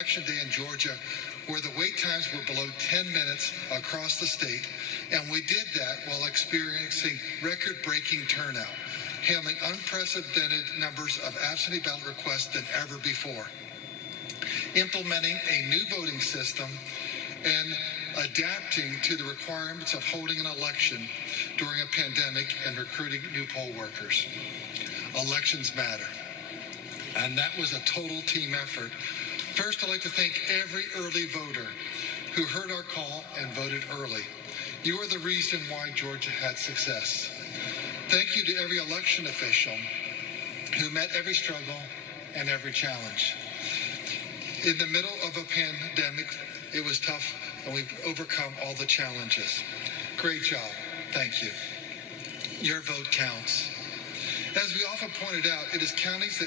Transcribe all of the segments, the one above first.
Election day in Georgia, where the wait times were below 10 minutes across the state, and we did that while experiencing record-breaking turnout, handling unprecedented numbers of absentee ballot requests than ever before, implementing a new voting system, and adapting to the requirements of holding an election during a pandemic and recruiting new poll workers. Elections matter, and that was a total team effort. First, I'd like to thank every early voter who heard our call and voted early. You are the reason why Georgia had success. Thank you to every election official who met every struggle and every challenge. In the middle of a pandemic, it was tough, and we've overcome all the challenges. Great job. Thank you. Your vote counts. As we often pointed out, it is counties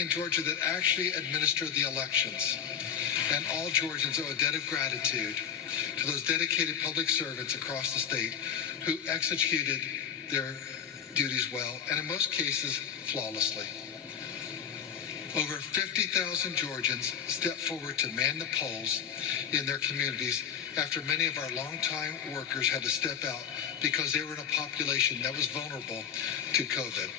in Georgia that actually administer the elections. And all Georgians owe a debt of gratitude to those dedicated public servants across the state who executed their duties well, and in most cases, flawlessly. Over 50,000 Georgians stepped forward to man the polls in their communities after many of our longtime workers had to step out because they were in a population that was vulnerable to COVID.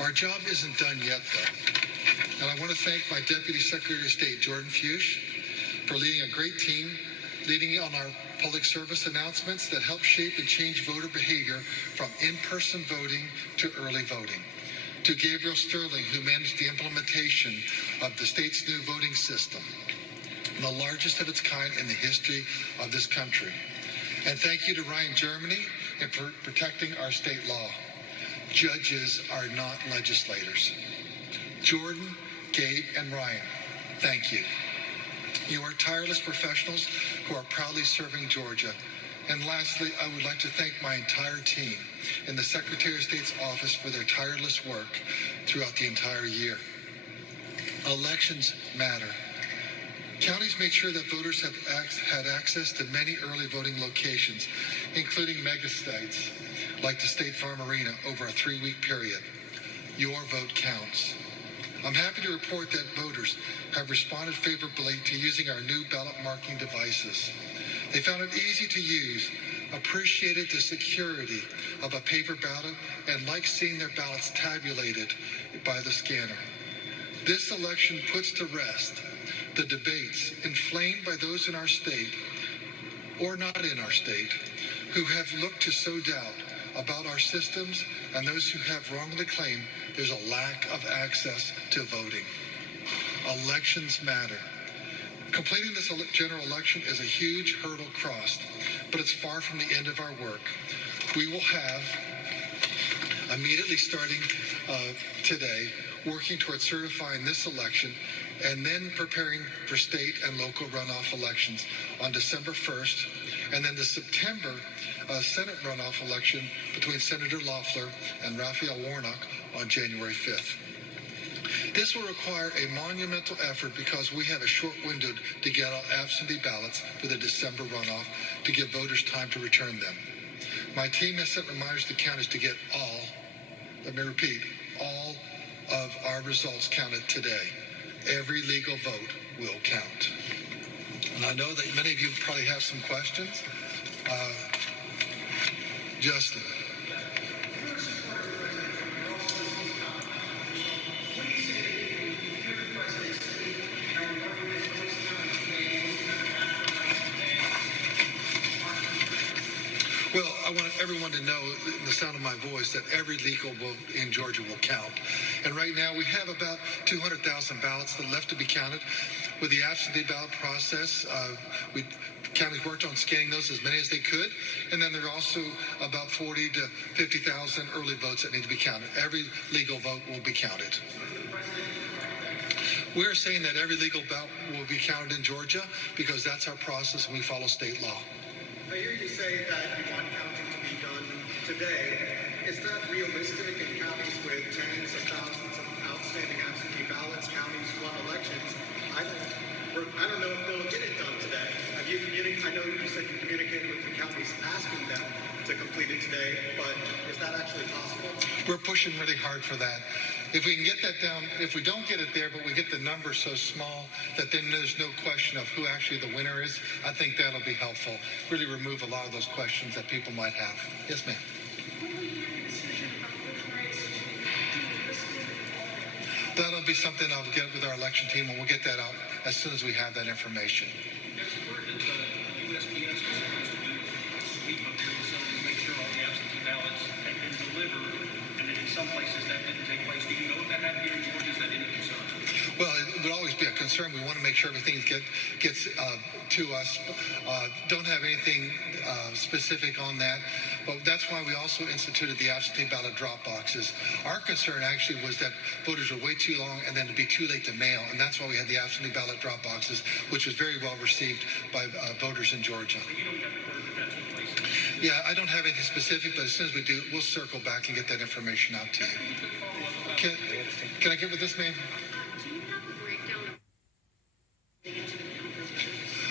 Our job isn't done yet, though. And I want to thank my Deputy Secretary of State, Jordan Fuchs, for leading a great team, leading on our public service announcements that help shape and change voter behavior from in-person voting to early voting. To Gabriel Sterling, who managed the implementation of the state's new voting system, the largest of its kind in the history of this country. And thank you to Ryan Germany for protecting our state law. Judges are not legislators. Jordan, Gabe, and Ryan, thank you. You are tireless professionals who are proudly serving Georgia. And lastly, I would like to thank my entire team in the Secretary of State's office for their tireless work throughout the entire year. Elections matter. Counties made sure that voters have had access to many early voting locations, including mega sites like the State Farm Arena over a 3-week period. Your vote counts. I'm happy to report that voters have responded favorably to using our new ballot marking devices. They found it easy to use, appreciated the security of a paper ballot, and liked seeing their ballots tabulated by the scanner. This election puts to rest the debates inflamed by those in our state, or not in our state, who have looked to sow doubt about our systems, and those who have wrongly claimed there's a lack of access to voting. Elections matter. Completing this general election is a huge hurdle crossed, but it's far from the end of our work. We will have, immediately starting today, working towards certifying this election and then preparing for state and local runoff elections on December 1st, and then the September Senate runoff election between Senator Loeffler and Raphael Warnock on January 5th. This will require a monumental effort because we have a short window to get out absentee ballots for the December runoff to give voters time to return them. My team has sent reminders to counties to get all, let me repeat, all of our results counted today. Every legal vote will count. And I know that many of you probably have some questions. Justin. Well, I want everyone to know, the sound of my voice, that every legal vote in Georgia will count. And right now we have about 200,000 ballots that left to be counted. With the absentee ballot process, counties worked on scanning those as many as they could. And then there are also about 40 to 50,000 early votes that need to be counted. Every legal vote will be counted. We're saying that every legal ballot will be counted in Georgia because that's our process and we follow state law. I hear you say that you want counting to be done today. Is that realistic in counties with tens of thousands of outstanding absentee ballots, counties won elections? I don't know if they'll get it done today. Have you I know you said you communicated with the counties asking them to complete it today, but is that actually possible? We're pushing really hard for that. If we can get that down, if we don't get it there, but we get the number so small that then there's no question of who actually the winner is, I think that'll be helpful. Really remove a lot of those questions that people might have. Yes, ma'am. That'll be something I'll get with our election team, and we'll get that out as soon as we have that information. There's a word that the USPS was supposed to do a sweep of your facilities, make sure all the absentee ballots had been delivered, and that in some places that didn't take place. Do you know if that happened here in Georgia? Is that any concern? Well, it would always be a concern. We want to make sure everything gets to us. Don't have anything specific on that, but that's why we also instituted the absentee ballot drop boxes. Our concern actually was that voters were way too long and then it'd be too late to mail, and that's why we had the absentee ballot drop boxes, which was very well received by voters in Georgia. So you don't have word that that took place? Yeah, I don't have anything specific, but as soon as we do, we'll circle back and get that information out to you. Can I get with this, ma'am?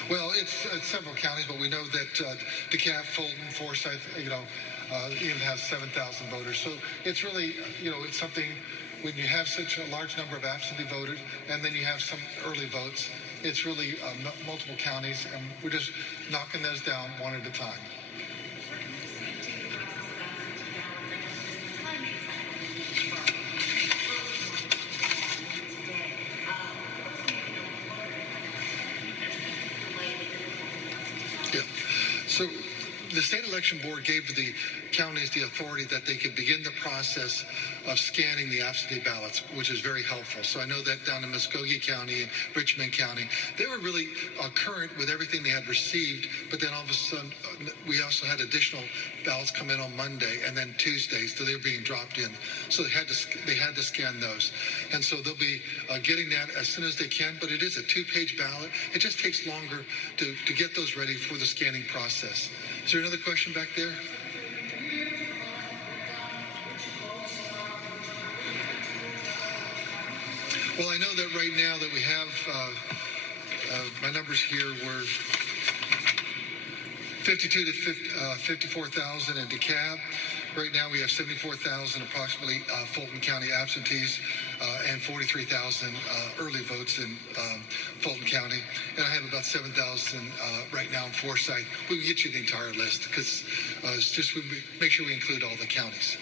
Well, it's several counties, but we know that DeKalb, Fulton, Forsyth, even has 7,000 voters. So it's really, it's something when you have such a large number of absentee voters and then you have some early votes, it's really multiple counties, and we're just knocking those down one at a time. Yeah. So the state election board gave the counties the authority that they could begin the process of scanning the absentee ballots, which is very helpful. So I know that down in Muskogee County and Richmond County, they were really current with everything they had received, but then all of a sudden we also had additional ballots come in on Monday and then Tuesday, so they were being dropped in. So they had to scan those. And so they'll be getting that as soon as they can, but it is a 2-page ballot. It just takes longer to get those ready for the scanning process. Is there another question back there? Well, I know that right now that we have, my numbers here were 52 to 54,000 in DeKalb. Right now we have 74,000 approximately Fulton County absentees and 43,000 early votes in Fulton County. And I have about 7,000 right now in Forsyth. We can get you the entire list because it's just we make sure we include all the counties.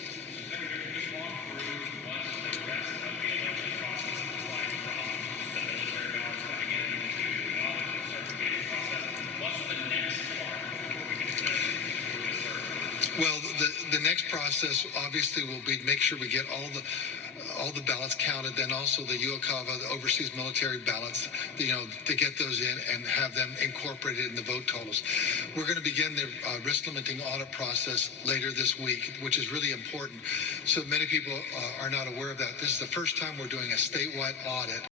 Well, the next process obviously will be to make sure we get all the ballots counted, then also the UOCAVA, the overseas military ballots, to get those in and have them incorporated in the vote totals. We're going to begin the risk limiting audit process later this week, which is really important. So many people are not aware of that. This is the first time we're doing a statewide audit